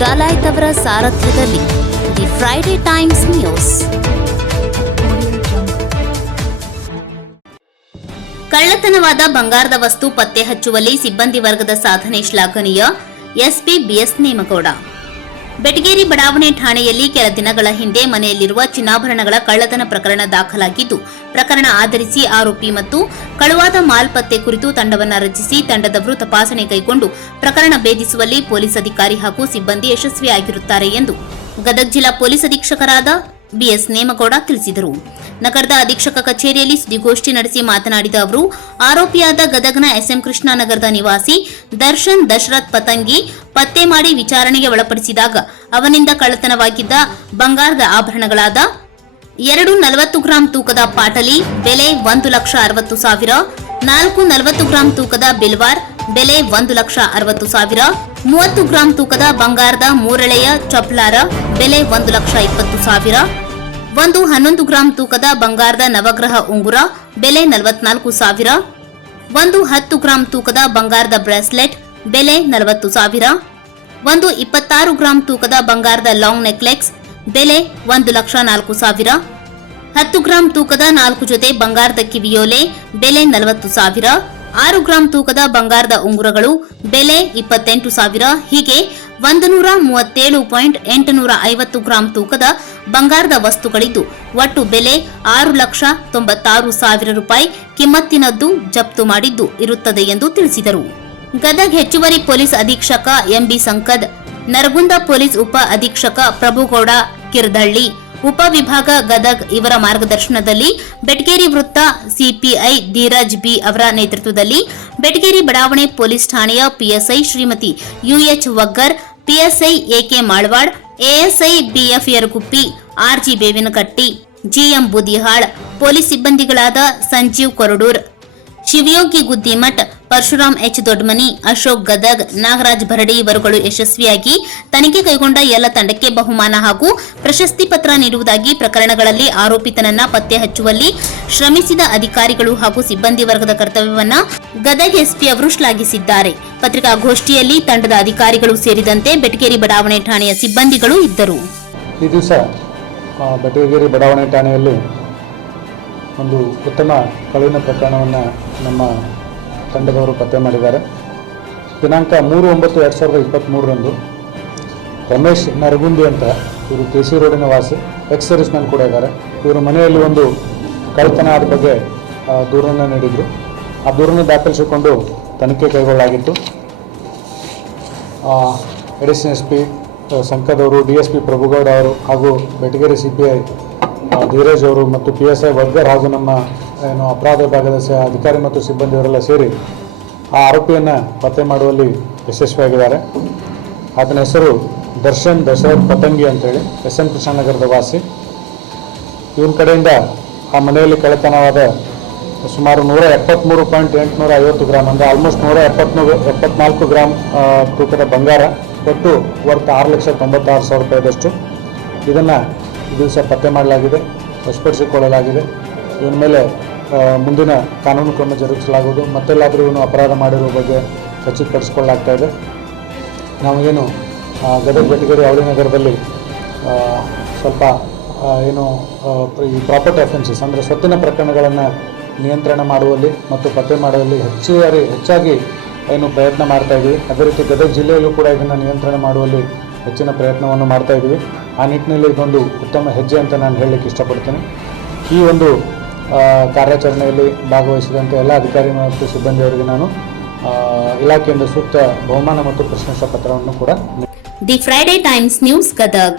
ಡಾಲಾಯ್ತ್ ಅವರ ಸಾರಥ್ಯದಲ್ಲಿ the Friday times news. ಕಳ್ಳತನವಾದ ಬಂಗಾರದ ವಸ್ತು ಪತ್ತೆ ಹಚ್ಚುವಲ್ಲಿ ಸಿಬ್ಬಂದಿ ವರ್ಗದ ಸಾಧನೆ ಶ್ಲಾಘನೀಯ. SP BS Nemagouda. ಬೆಟಗೇರಿ ಬಡಾವಣೆ ಠಾಣೆಯಲ್ಲಿ ಕೆಲ ದಿನಗಳ ಹಿಂದೆ ಮನೆಯಲ್ಲಿರುವ ಚಿನ್ನಾಭರಣಗಳ ಕಳ್ಳತನ ಪ್ರಕರಣ ದಾಖಲಾಗಿದ್ದು, ಪ್ರಕರಣ ಆಧರಿಸಿ ಆರೋಪಿ ಮತ್ತು ಕಳುವಾದ ಮಾಲ್ ಪತ್ತೆ ಕುರಿತು ತಂಡವನ್ನು ರಚಿಸಿ ತಂಡದವರು ತಪಾಸಣೆ ಕೈಗೊಂಡು ಪ್ರಕರಣ ಭೇದಿಸುವಲ್ಲಿ ಪೊಲೀಸ್ ಅಧಿಕಾರಿ ಹಾಗೂ ಸಿಬ್ಬಂದಿ ಯಶಸ್ವಿಯಾಗಿರುತ್ತಾರೆ ಎಂದು ಗದಗ ಜಿಲ್ಲಾ ಪೊಲೀಸ್ ಅಧೀಕ್ಷಕರಾದ ಬಿಎಸ್ ನೇಮಗೌಡ ತಿಳಿಸಿದರು. ನಗರದ ಅಧೀಕ್ಷಕ ಕಚೇರಿಯಲ್ಲಿ ಸುದ್ದಿಗೋಷ್ಠಿ ನಡೆಸಿ ಮಾತನಾಡಿದ ಅವರು, ಆರೋಪಿಯಾದ ಗದಗ್ನ ಎಸ್ಎಂ ಕೃಷ್ಣನಗರದ ನಿವಾಸಿ ದರ್ಶನ್ ದಶರಥ್ ಪತಂಗಿ ಪತ್ತೆ ಮಾಡಿ ವಿಚಾರಣೆಗೆ ಒಳಪಡಿಸಿದಾಗ ಅವನಿಂದ ಕಳ್ಳತನವಾಗಿದ್ದ ಬಂಗಾರದ ಆಭರಣಗಳಾದ 2 40 ಗ್ರಾಂ ತೂಕದ ಪಾಟಲಿ ಬೆಲೆ 1,60,000, 4 40 ಗ್ರಾಂ ತೂಕದ ಬಿಲ್ವಾರ್ ಬೆಲೆ 1,60,000, 30 ಗ್ರಾಂ ತೂಕದ ಬಂಗಾರದ ಮೂರಳೆಯ ಚಪ್ಲಾರ ಬೆಲೆ 1,20,000, 1 11 ಗ್ರಾಂ ತೂಕದ ಬಂಗಾರದ ನವಗ್ರಹ ಉಂಗುರ ಬೆಲೆ 44,000, 1 10 ಗ್ರಾಂ ತೂಕದ ಬಂಗಾರದ ಬ್ರೇಸ್ಲೆಟ್ ಬೆಲೆ 40,000, 1 26 ಗ್ರಾಂ ತೂಕದ ಬಂಗಾರದ ಲಾಂಗ್ ನೆಕ್ಲೆಸ್ ಬೆಲೆ 1,04,000, 10 ಗ್ರಾಂ ತೂಕದ 4 ಜೊತೆ ಬಂಗಾರದ ಕಿವಿಯೋಲೆ ಬೆಲೆ 40,000, 6 ಗ್ರಾಂ ತೂಕದ ಬಂಗಾರದ ಉಂಗುರಗಳು ಬೆಲೆ 28,000. ಹೀಗೆ 137.850 ಗ್ರಾಂ ತೂಕದ ಬಂಗಾರದ ವಸ್ತುಗಳಿದ್ದು ಒಟ್ಟು ಬೆಲೆ 6,96,000 ರೂಪಾಯಿ ಕಿಮ್ಮತ್ತಿನದ್ದು ಜಪ್ತು ಮಾಡಿದ್ದು ಇರುತ್ತದೆ ಎಂದು ತಿಳಿಸಿದರು. ಗದಗ ಹೆಚ್ಚುವರಿ ಪೊಲೀಸ್ ಅಧೀಕ್ಷಕ ಎಂಬಿ ಸಂಕದ್, ನರಗುಂದ ಪೊಲೀಸ್ ಉಪ ಅಧೀಕ್ಷಕ ಪ್ರಭುಗೌಡ ಕಿರ್ದಳ್ಳಿ, ಉಪವಿಭಾಗ ಗದಗ್ ಇವರ ಮಾರ್ಗದರ್ಶನದಲ್ಲಿ ಬೆಟಗೇರಿ ವೃತ್ತ ಸಿಪಿಐ ಧೀರಜ್ ಬಿ ಅವರ ನೇತೃತ್ವದಲ್ಲಿ ಬೆಟಗೇರಿ ಬಡಾವಣೆ ಪೊಲೀಸ್ ಠಾಣೆಯ PSI Shrimati UH Waggar, PSI AK Malwad, ASI BF Yaraguppi, RG Bevinakatti, GM Budihal, police ಸಿಬ್ಬಂದಿಗಳಾದ ಸಂಜೀವ್ ಕೊರಡೂರ್, ಶಿವಯೋಗಿ ಗುದ್ದಿಮಠ್, ಪರಶುರಾಮ್ ಎಚ್ ದೊಡ್ಡಮನಿ, ಅಶೋಕ್ ಗದಗ್, ನಾಗರಾಜ್ ಭರಡಿ ಇವರುಗಳು ಯಶಸ್ವಿಯಾಗಿ ತನಿಖೆ ಕೈಗೊಂಡ ಎಲ್ಲ ತಂಡಕ್ಕೆ ಬಹುಮಾನ ಹಾಗೂ ಪ್ರಶಸ್ತಿ ಪತ್ರ ನೀಡುವುದಾಗಿ ಪ್ರಕರಣಗಳಲ್ಲಿ ಆರೋಪಿತನನ್ನ ಪತ್ತೆ ಹಚ್ಚುವಲ್ಲಿ ಶ್ರಮಿಸಿದ ಅಧಿಕಾರಿಗಳು ಹಾಗೂ ಸಿಬ್ಬಂದಿ ವರ್ಗದ ಕರ್ತವ್ಯವನ್ನ ಗದಗ್ ಎಸ್ಪಿ ಅವರು ಶ್ಲಾಘಿಸಿದ್ದಾರೆ. ಪತ್ರಿಕಾಗೋಷ್ಠಿಯಲ್ಲಿ ತಂಡದ ಅಧಿಕಾರಿಗಳು ಸೇರಿದಂತೆ ಬೆಟಗೇರಿ ಬಡಾವಣೆ ಠಾಣೆಯ ಸಿಬ್ಬಂದಿಗಳು ಇದ್ದರು. ಈ ದಿವಸ ಬೆಟಗೇರಿ ಬಡಾವಣೆ ಠಾಣೆಯಲ್ಲಿ ಒಂದು ಉತ್ತಮ ಕಳುವಿನ ಪ್ರಕರಣವನ್ನು ನಮ್ಮ ತಂಡದವರು ಪತ್ತೆ ಮಾಡಿದ್ದಾರೆ. ದಿನಾಂಕ 3/9/2023 ರಮೇಶ್ ನರಗುಂದಿ ಅಂತ ಇವರು ಕೆಸಿ ರೋಡಿನ ವಾಸಿ, ಎಕ್ಸ್ ಸರ್ವಿಸ್ ಮ್ಯಾನ್ ಕೂಡ ಇದ್ದಾರೆ. ಇವರು ಮನೆಯಲ್ಲಿ ಒಂದು ಕಳ್ಳತನ ಆದ ಬಗ್ಗೆ ದೂರನ್ನು ನೀಡಿದರು. ಆ ದೂರನ್ನು ದಾಖಲಿಸಿಕೊಂಡು ತನಿಖೆ ಕೈಗೊಳ್ಳಲಾಗಿತ್ತು. ಎಡಿಷನಲ್ ಎಸ್ ಪಿ ಸಂಕದ್ ಅವರು, DSP ಪ್ರಭುಗೌಡ ಅವರು ಹಾಗೂ ಬೆಟಗೇರಿ CPI ಧೀರಜ್ ಅವರು ಮತ್ತು PSI ವಗ್ಗರ್ ಹಾಗೂ ನಮ್ಮ ಅಪರಾಧ ವಿಭಾಗದ ಅಧಿಕಾರಿ ಮತ್ತು ಸಿಬ್ಬಂದಿಯವರೆಲ್ಲ ಸೇರಿ ಆ ಆರೋಪಿಯನ್ನು ಪತ್ತೆ ಮಾಡುವಲ್ಲಿ ಯಶಸ್ವಿಯಾಗಿದ್ದಾರೆ. ಆತನ ಹೆಸರು ದರ್ಶನ್ ದಶರಥ್ ಪತಂಗಿ ಅಂತೇಳಿ, ಎಸ್ಎಂ ಕೃಷ್ಣನಗರದ ವಾಸಿ. ಇವನ ಕಡೆಯಿಂದ ಆ ಮನೆಯಲ್ಲಿ ಕಳ್ಳತನವಾದ ಸುಮಾರು 173.850 ಗ್ರಾಮ್ ಅಂದರೆ ಆಲ್ಮೋಸ್ಟ್ 174 ಗ್ರಾಮ್ ತೂಕದ ಬಂಗಾರ ಒಟ್ಟು ವರ್ತ್ 6,96,000 ರೂಪಾಯಿದಷ್ಟು ಇದನ್ನು ಈ ದಿವಸ ಪತ್ತೆ ಮಾಡಲಾಗಿದೆ, ವಶಪಡಿಸಿಕೊಳ್ಳಲಾಗಿದೆ. ಇವನ ಮೇಲೆ ಮುಂದಿನ ಕಾನೂನು ಕ್ರಮ ಜರುಗಿಸಲಾಗುವುದು. ಮತ್ತೆಲ್ಲಾದರೂ ಇವನು ಅಪರಾಧ ಮಾಡಿರುವ ಬಗ್ಗೆ ಖಚಿತಪಡಿಸಿಕೊಳ್ಳಲಾಗ್ತಾ ಇದೆ. ನಾವೇನು ಗದಗ ಬೆಟಗೇರಿ ಅವಳಿ ನಗರದಲ್ಲಿ ಸ್ವಲ್ಪ ಈ ಪ್ರಾಪರ್ಟಿ ಅಫೆನ್ಸಸ್ ಅಂದರೆ ಸ್ವತ್ತಿನ ಪ್ರಕರಣಗಳನ್ನು ನಿಯಂತ್ರಣ ಮಾಡುವಲ್ಲಿ ಮತ್ತು ಪತ್ತೆ ಮಾಡುವಲ್ಲಿ ಹೆಚ್ಚಾಗಿ ಪ್ರಯತ್ನ ಮಾಡ್ತಾಯಿದ್ದೀವಿ. ಅದೇ ರೀತಿ ಗದಗ ಜಿಲ್ಲೆಯಲ್ಲೂ ಕೂಡ ಇದನ್ನು ನಿಯಂತ್ರಣ ಮಾಡುವಲ್ಲಿ ಹೆಚ್ಚಿನ ಪ್ರಯತ್ನವನ್ನು ಮಾಡ್ತಾಯಿದ್ದೀವಿ. ಆ ನಿಟ್ಟಿನಲ್ಲಿ ಇದೊಂದು ಉತ್ತಮ ಹೆಜ್ಜೆ ಅಂತ ನಾನು ಹೇಳಲಿಕ್ಕೆ ಇಷ್ಟಪಡ್ತೇನೆ. ಈ ಒಂದು ಕಾರ್ಯಾಚರಣೆಯಲ್ಲಿ ಭಾಗವಹಿಸಿದಂಥ ಎಲ್ಲ ಅಧಿಕಾರಿ ಮತ್ತು ಸಿಬ್ಬಂದಿಯವರಿಗೆ ನಾನು ಇಲಾಖೆಯಿಂದ ಸೂಕ್ತ ಬಹುಮಾನ ಮತ್ತು ಪ್ರಶಂಸಾ ಪತ್ರವನ್ನು ಕೂಡ the Friday times news Gadag.